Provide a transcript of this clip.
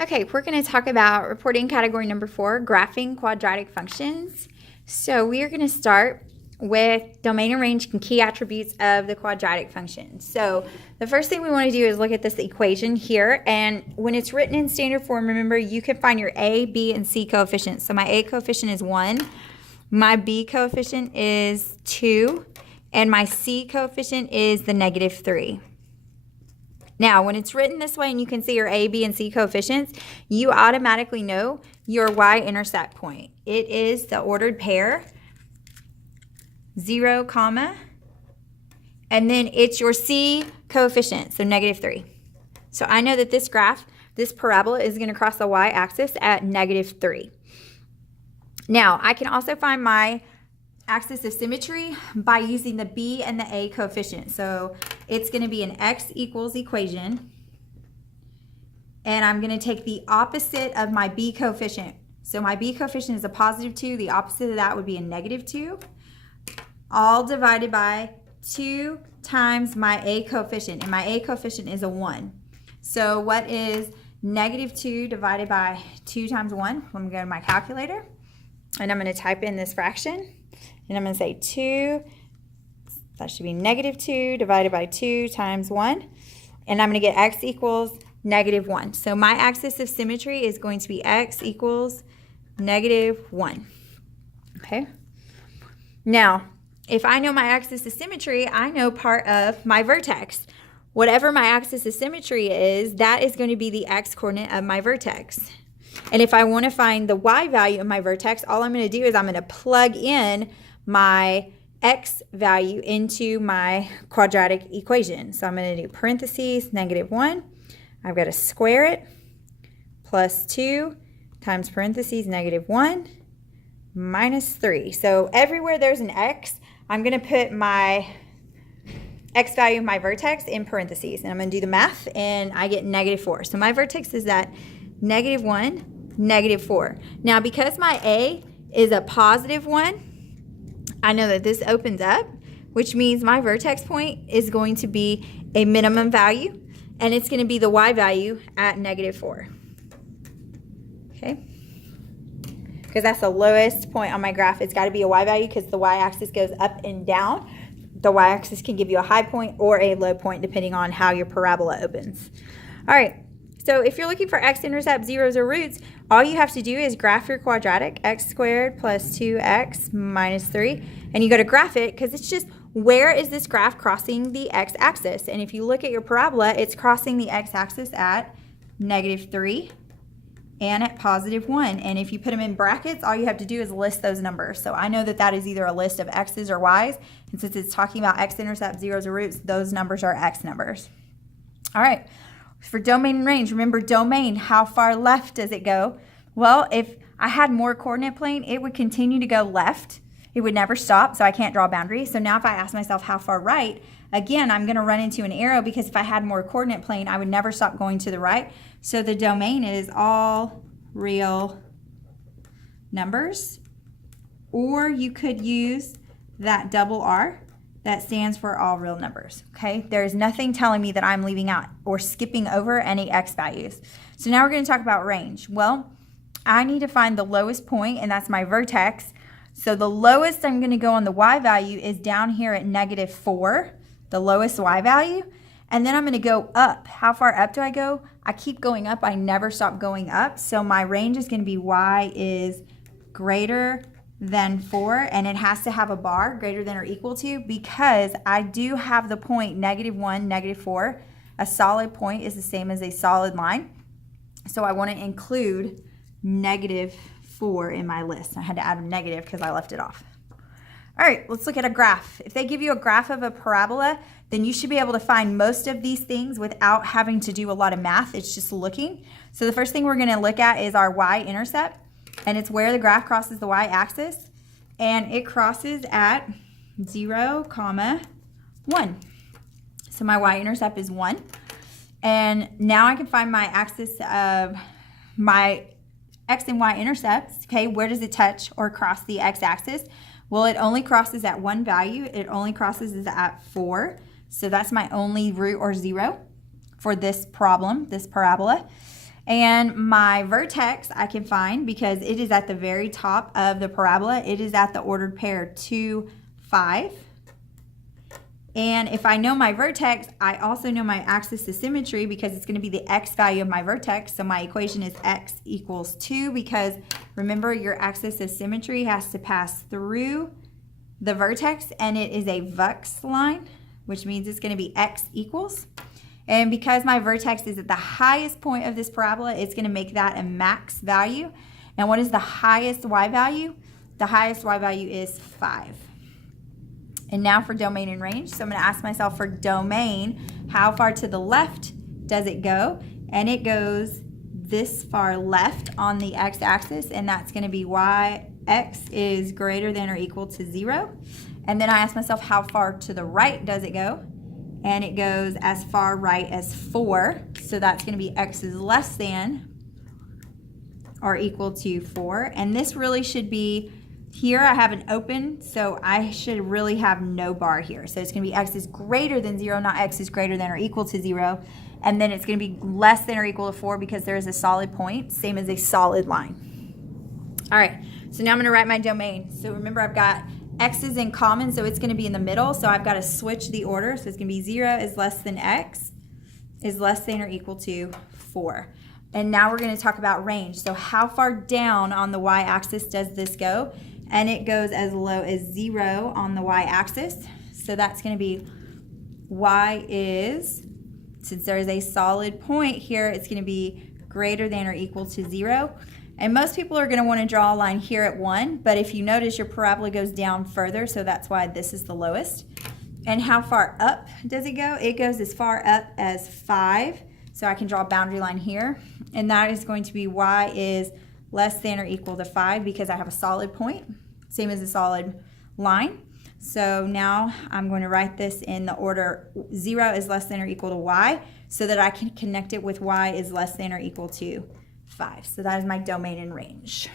Okay, we're going to talk about reporting category number 4, graphing quadratic functions. So we are going to start with domain and range and key attributes of the quadratic function. So the first thing we want to do is look at this equation here, and when it's written in standard form, remember you can find your A, B, and C coefficients. So my A coefficient is 1, my B coefficient is 2, and my C coefficient is the -3. Now, when it's written this way and you can see your A, B, and C coefficients, you automatically know your y-intercept point. It is the ordered pair, 0, comma, and then it's your C coefficient, so -3. So I know that this graph, this parabola, is going to cross the y-axis at -3. Now, I can also find my axis of symmetry by using the B and the A coefficient. So it's going to be an x equals equation, and I'm going to take the opposite of my B coefficient. So my B coefficient is a +2. The opposite of that would be a -2, all divided by 2 times my A coefficient, and my A coefficient is a 1. So what is -2 divided by 2 times 1? I'm going to go to my calculator, and I'm going to type in this fraction. And I'm going to say 2, that should be -2 divided by 2 times 1. And I'm going to get x equals -1. So my axis of symmetry is going to be x equals -1. Okay? Now, if I know my axis of symmetry, I know part of my vertex. Whatever my axis of symmetry is, that is going to be the x-coordinate of my vertex. And if I want to find the y value of my vertex, all I'm going to do is I'm going to plug in my x value into my quadratic equation. So I'm going to do parentheses, -1. I've got to square it, plus 2 times parentheses, -1, minus 3. So everywhere there's an x, I'm going to put my x value of my vertex in parentheses. And I'm going to do the math, and I get -4. So my vertex is at -1, -4. Now, because my A is a +1, I know that this opens up, which means my vertex point is going to be a minimum value, and it's going to be the y value at -4. Okay? Because that's the lowest point on my graph. It's got to be a y value because the y-axis goes up and down. The y-axis can give you a high point or a low point depending on how your parabola opens. All right. So if you're looking for x-intercept, zeros, or roots, all you have to do is graph your quadratic, x squared plus 2x minus 3, and you go to graph it because it's just where is this graph crossing the x-axis. And if you look at your parabola, it's crossing the x-axis at -3 and at +1. And if you put them in brackets, all you have to do is list those numbers. So I know that that is either a list of x's or y's, and since it's talking about x-intercept, zeros, or roots, those numbers are x numbers. All right. For domain and range, remember domain, how far left does it go? Well, if I had more coordinate plane, it would continue to go left. It would never stop, so I can't draw a boundary. So now if I ask myself how far right, again, I'm going to run into an arrow because if I had more coordinate plane, I would never stop going to the right. So the domain is all real numbers, or you could use that double R. That stands for all real numbers, okay? There's nothing telling me that I'm leaving out or skipping over any x values. So now we're going to talk about range. Well, I need to find the lowest point, and that's my vertex. So the lowest I'm going to go on the y value is down here at -4, the lowest y value. And then I'm going to go up. How far up do I go? I keep going up. I never stop going up. So my range is going to be y is greater than 4, and it has to have a bar greater than or equal to because I do have the point -1, -4. A solid point is the same as a solid line. So I want to include -4 in my list. I had to add a negative because I left it off. All right, let's look at a graph. If they give you a graph of a parabola, then you should be able to find most of these things without having to do a lot of math. It's just looking. So the first thing we're going to look at is our y-intercept. And it's where the graph crosses the y-axis, and it crosses at 0, 1. So my y-intercept is 1. And now I can find my axis of my x and y intercepts. Okay, where does it touch or cross the x-axis? Well, it only crosses at one value. It only crosses at 4. So that's my only root or 0 for this problem, this parabola. And my vertex I can find because it is at the very top of the parabola. It is at the ordered pair 2, 5. And if I know my vertex, I also know my axis of symmetry because it's going to be the x value of my vertex. So my equation is x equals 2 because remember your axis of symmetry has to pass through the vertex and it is a Vux line, which means it's going to be x equals. And because my vertex is at the highest point of this parabola, it's going to make that a max value. And what is the highest y value? The highest y value is 5. And now for domain and range. So I'm going to ask myself for domain, how far to the left does it go? And it goes this far left on the x-axis, and that's going to be y, x is greater than or equal to 0. And then I ask myself how far to the right does it go? And it goes as far right as 4. So that's going to be x is less than or equal to 4. And this really should be, here I have an open, so I should really have no bar here. So it's going to be x is greater than 0, not x is greater than or equal to 0. And then it's going to be less than or equal to 4 because there is a solid point, same as a solid line. All right, so now I'm going to write my domain. So remember I've got x is in common, so it's going to be in the middle. So I've got to switch the order. So it's going to be 0 is less than x is less than or equal to 4. And now we're going to talk about range. So how far down on the y-axis does this go? And it goes as low as 0 on the y-axis. So that's going to be y is, since there is a solid point here, it's going to be greater than or equal to 0. And most people are going to want to draw a line here at 1, but if you notice your parabola goes down further, so that's why this is the lowest. And how far up does it go? It goes as far up as 5. So I can draw a boundary line here, and that is going to be y is less than or equal to 5 because I have a solid point, same as a solid line. So now I'm going to write this in the order 0 is less than or equal to y so that I can connect it with y is less than or equal to 5. So that is my domain and range.